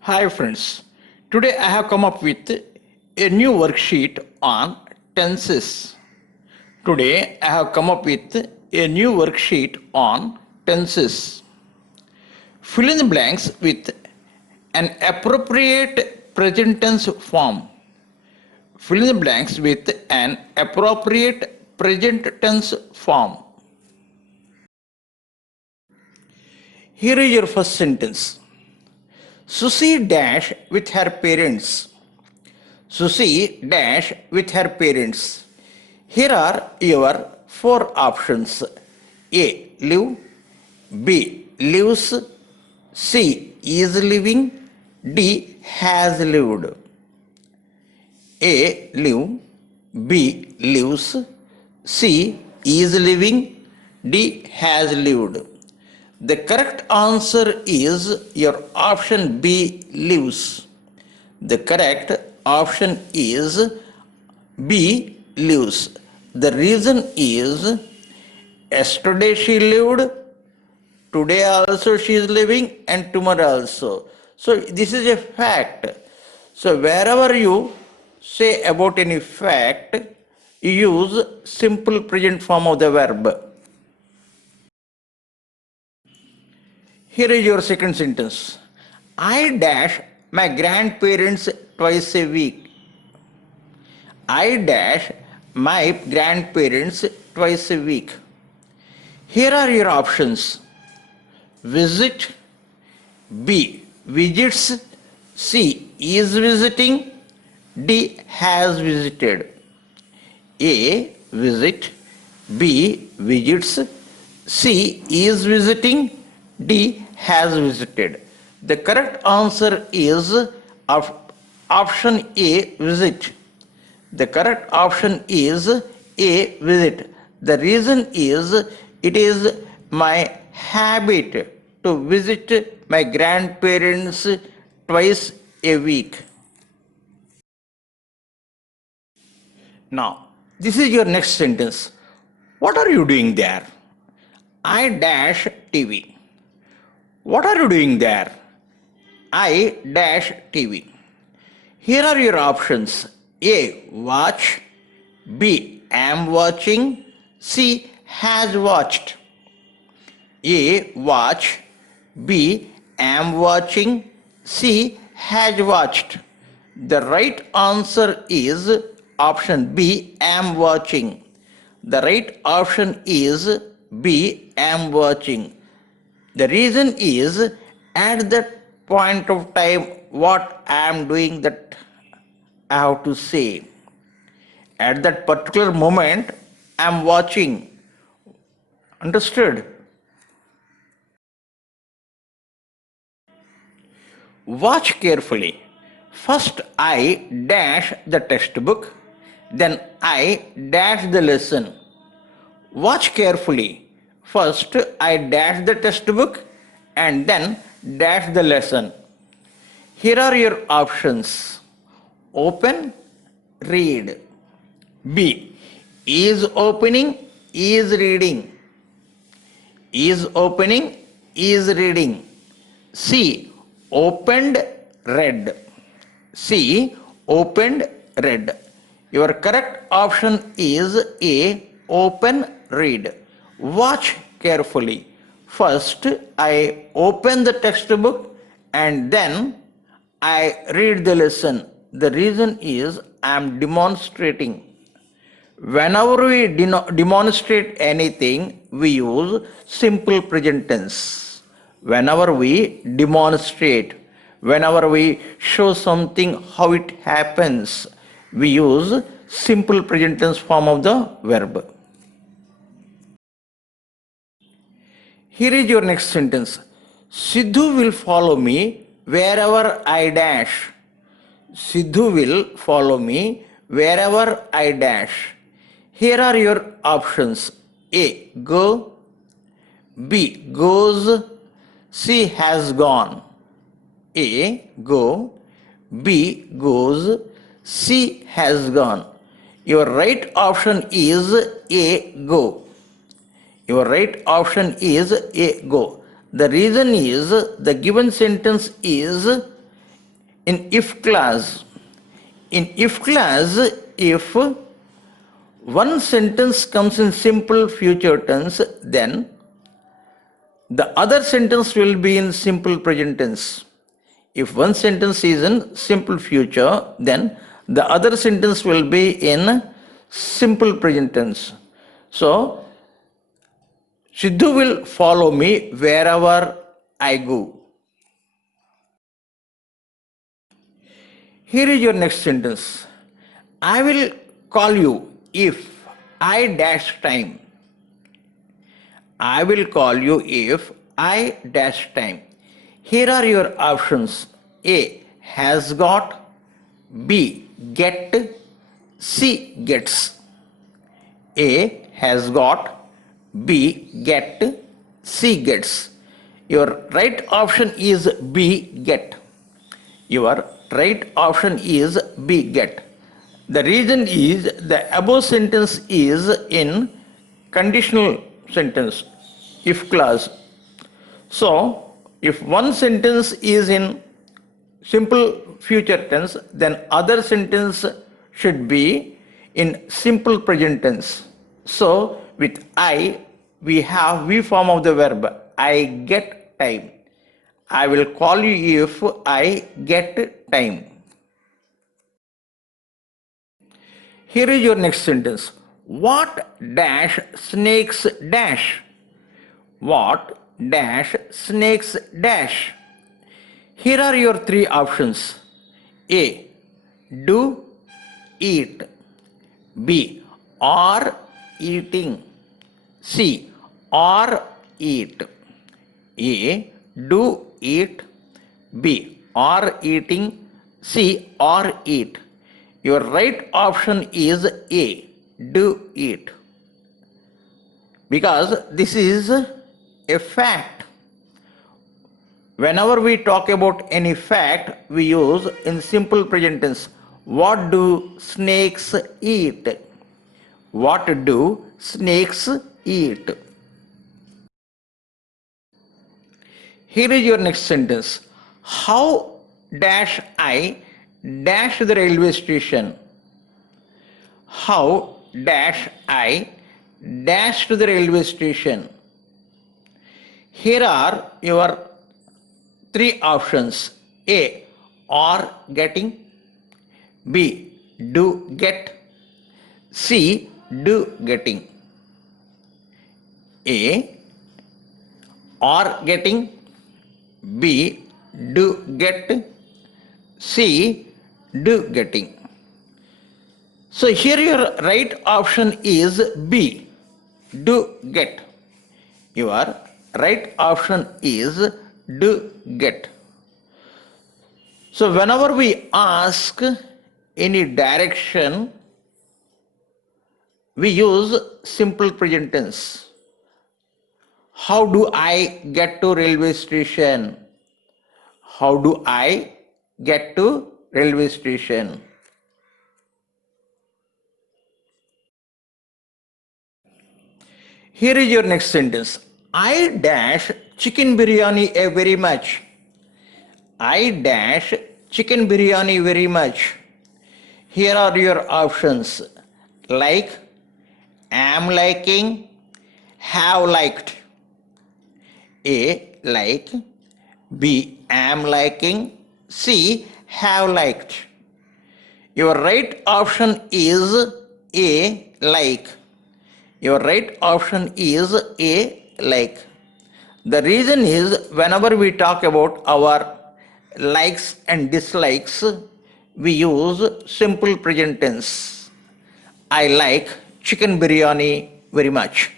Hi friends, today I have come up with a new worksheet on tenses. Today I have come up with a new worksheet on tenses. Fill in the blanks with an appropriate present tense form. Fill in the blanks with an appropriate present tense form. Here is your first sentence. Susie dash with her parents. Susie dash with her parents. Here are your four options. A. Live. B. Lives. C. Is living. D. Has lived. A. Live. B. Lives. C. Is living. D. Has lived. The correct answer is your option B. Lives. The correct option is B. Lives. The reason is yesterday she lived, today also she is living, and tomorrow also. So this is a fact. So wherever you say about any fact, you use simple present form of the verb. Here is your second sentence. I dash my grandparents twice a week. I dash my grandparents twice a week. Here are your options. Visit. B. Visits. C. Is visiting. D. Has visited. A. Visit. B. Visits. C. Is visiting. D. Has visited. The correct answer is option A. Visit. The correct option is A. Visit. The reason is it is my habit to visit my grandparents twice a week. Now, this is your next sentence. What are you doing there? I dash TV. What are you doing there? I dash TV. Here are your options. A. Watch. B. Am watching. C. Has watched. A. Watch. B. Am watching. C. Has watched. The right answer is option B. Am watching. The right option is B. Am watching. The reason is at that point of time what I am doing that I have to say. At that particular moment I am watching. Understood? Watch carefully. First I dash the textbook, then I dash the lesson. Watch carefully. First I dash the textbook and then dash the lesson. Here are your options. Open, read. B. Is opening, is reading. Is opening, is reading. C. Opened, read. C. Opened, read. Your correct option is A. Open, read. Watch carefully. First, I open the textbook and then I read the lesson. The reason is I am demonstrating. Whenever we demonstrate anything, we use simple present tense. Whenever we demonstrate, whenever we show something how it happens, we use simple present tense form of the verb. Here is your next sentence. Sidhu will follow me wherever I dash. Sidhu will follow me wherever I dash. Here are your options. A. Go. B. Goes. C. Has gone. A. Go. B. Goes. C. Has gone. Your right option is A. Go. Your right option is A. Go. The reason is the given sentence is In if clause, if one sentence comes in simple future tense, then the other sentence will be in simple present tense. If one sentence is in simple future, then the other sentence will be in simple present tense. So, Sidhu will follow me wherever I go. Here is your next sentence. I will call you if I dash time. I will call you if I dash time. Here are your options. A. Has got. B. Get. C. Gets. A. Has got. B. Get. C. Gets. Your right option is B. Get. Your right option is B. Get. The reason is the above sentence is in conditional sentence, if clause. So, if one sentence is in simple future tense, then other sentence should be in simple present tense. So, with I, we have V form of the verb. I get time. I will call you if I get time. Here is your next sentence. What dash snakes dash? What dash snakes dash? Here are your three options. A. Do, eat. B. Are eating. C. Are eat. A. Do, eat. B. Are eating. C. Are eat. Your right option is A. Do, eat. Because this is a fact. Whenever we talk about any fact, we use in simple present tense. What do snakes eat? What do snakes eat? Here is your next sentence. How dash I dash the railway station? How dash I dash to the railway station? Here are your three options. A. Are getting. B. Do get. C. Do getting. A. Are getting. B. Do get. C. Do getting. So here your right option is B. Do get. Your right option is do get. So whenever we ask any direction, we use simple present tense. How do I get to railway station? How do I get to railway station? Here is your next sentence. I dash chicken biryani very much. I dash chicken biryani very much. Here are your options. Like, am liking, have liked. A. Like. B. Am liking. C. Have liked. Your right option is A. Like. Your right option is A. Like. The reason is whenever we talk about our likes and dislikes, we use simple present tense. I like chicken biryani very much.